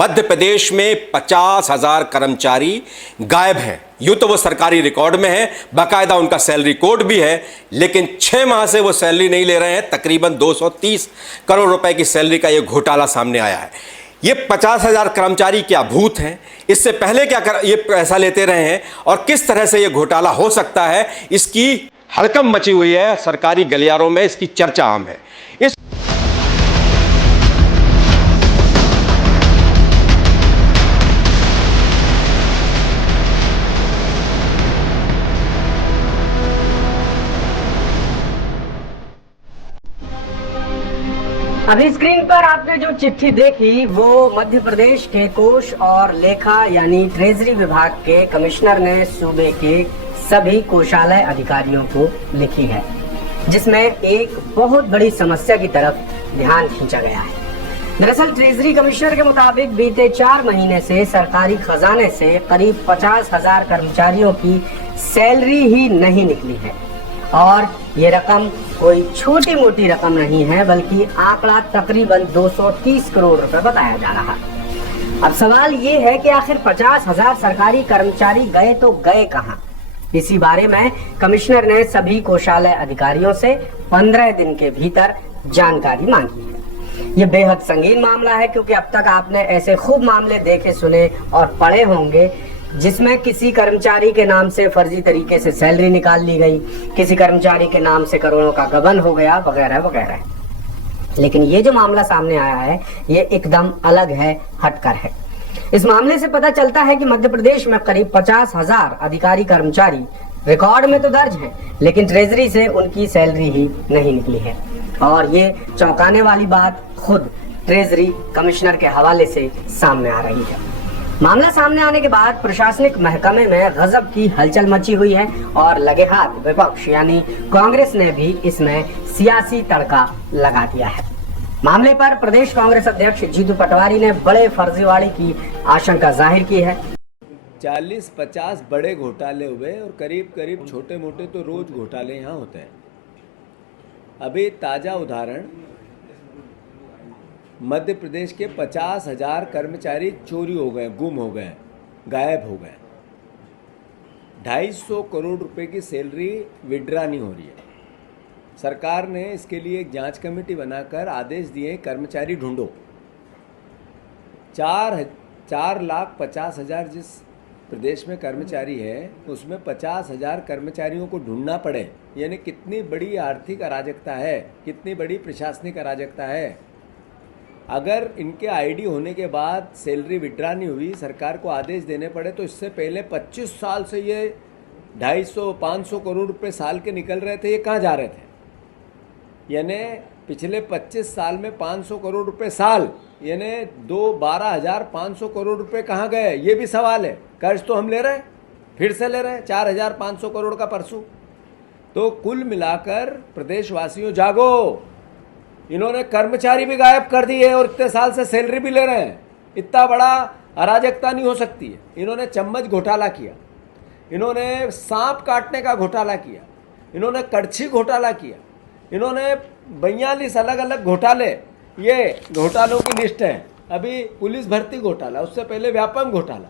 मध्य प्रदेश में 50,000 कर्मचारी गायब हैं। यूं तो वो सरकारी रिकॉर्ड में है, बाकायदा उनका सैलरी कोड भी है, लेकिन 6 माह से वो सैलरी नहीं ले रहे हैं। तकरीबन 230 करोड़ रुपए की सैलरी का ये घोटाला सामने आया है। ये 50,000 कर्मचारी क्या भूत हैं? इससे पहले ये पैसा लेते रहे हैं और किस तरह से ये घोटाला हो सकता है, इसकी हड़कंप मची हुई है। सरकारी गलियारों में इसकी चर्चा आम है। इस अभी स्क्रीन पर आपने जो चिट्ठी देखी वो मध्य प्रदेश के कोष और लेखा यानी ट्रेजरी विभाग के कमिश्नर ने सूबे के सभी कोषालय अधिकारियों को लिखी है, जिसमें एक बहुत बड़ी समस्या की तरफ ध्यान खींचा गया है। दरअसल ट्रेजरी कमिश्नर के मुताबिक बीते 4 महीने से सरकारी खजाने से करीब 50,000 कर्मचारियों की सैलरी ही नहीं निकली है और ये रकम कोई छोटी मोटी रकम नहीं है, बल्कि आंकड़ा तकरीबन 230 करोड़ रुपए बताया जा रहा है। अब सवाल ये है कि आखिर 50,000 सरकारी कर्मचारी गए तो गए कहां? इसी बारे में कमिश्नर ने सभी कोषालय अधिकारियों से 15 दिन के भीतर जानकारी मांगी है। ये बेहद संगीन मामला है, क्योंकि अब तक आपने ऐसे खूब मामले देखे, सुने और पढ़े होंगे जिसमें किसी कर्मचारी के नाम से फर्जी तरीके से सैलरी निकाल ली गई, किसी कर्मचारी के नाम से करोड़ों का गबन हो गया, वगैरह वगैरह। लेकिन ये जो मामला सामने आया है ये एकदम अलग है, हटकर है। इस मामले से पता चलता है कि मध्य प्रदेश में करीब 50,000 अधिकारी कर्मचारी रिकॉर्ड में तो दर्ज हैं, लेकिन ट्रेजरी से उनकी सैलरी ही नहीं निकली है। और ये चौंकाने वाली बात खुद ट्रेजरी कमिश्नर के हवाले से सामने आ रही है। मामला सामने आने के बाद प्रशासनिक महकमे में गजब की हलचल मची हुई है और लगे हाथ विपक्ष यानी कांग्रेस ने भी इसमें सियासी तड़का लगा दिया है। मामले पर प्रदेश कांग्रेस अध्यक्ष जीतू पटवारी ने बड़े फर्जीवाड़े की आशंका जाहिर की है। 40-50 बड़े घोटाले हुए और करीब करीब छोटे मोटे तो रोज घोटाले यहाँ होते हैं। अभी ताज़ा उदाहरण, मध्य प्रदेश के 50,000 कर्मचारी चोरी हो गए, गुम हो गए, गायब हो गए। 250 करोड़ रुपए की सैलरी विड्रा नहीं हो रही है। सरकार ने इसके लिए एक जांच कमेटी बनाकर आदेश दिए, कर्मचारी ढूंढो। 4,50,000 जिस प्रदेश में कर्मचारी है उसमें 50,000 कर्मचारियों को ढूंढना पड़े, यानी कितनी बड़ी आर्थिक अराजकता है, कितनी बड़ी प्रशासनिक अराजकता है। अगर इनके आईडी होने के बाद सैलरी विड्रा नहीं हुई, सरकार को आदेश देने पड़े, तो इससे पहले 25 साल से ये 250-500 करोड़ रुपए साल के निकल रहे थे, ये कहाँ जा रहे थे? यानी पिछले 25 साल में 500 करोड़ रुपए साल, यानी 12,500 करोड़ रुपए कहाँ गए? ये भी सवाल है। कर्ज तो हम ले रहे हैं, फिर से ले रहे हैं 4,500 करोड़ का परसों। तो कुल मिलाकर प्रदेशवासियों जागो, इन्होंने कर्मचारी भी गायब कर दिए और इतने साल से सैलरी भी ले रहे हैं। इतना बड़ा अराजकता नहीं हो सकती है। इन्होंने चम्मच घोटाला किया, इन्होंने सांप काटने का घोटाला किया, इन्होंने कड़छी घोटाला किया, इन्होंने 42 अलग अलग घोटाले, ये घोटालों की लिस्ट है। अभी पुलिस भर्ती घोटाला, उससे पहले व्यापम घोटाला,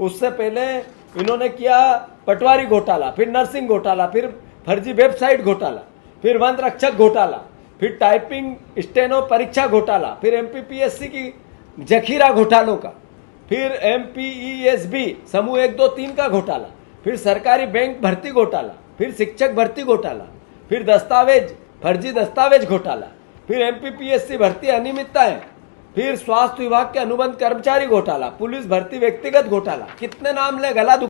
उससे पहले इन्होंने किया पटवारी घोटाला, फिर नर्सिंग घोटाला, फिर फर्जी वेबसाइट घोटाला, फिर वन रक्षक घोटाला, फिर टाइपिंग स्टेनो परीक्षा घोटाला, फिर MPPSC की जखीरा घोटालों का, फिर MPESB समूह 1, 2, 3 का घोटाला, फिर सरकारी बैंक भर्ती घोटाला, फिर शिक्षक भर्ती घोटाला, फिर फर्जी दस्तावेज घोटाला, फिर MPPSC भर्ती अनियमितताएं, फिर स्वास्थ्य विभाग के अनुबंध कर्मचारी घोटाला, पुलिस भर्ती व्यक्तिगत घोटाला। कितने नाम ले, गला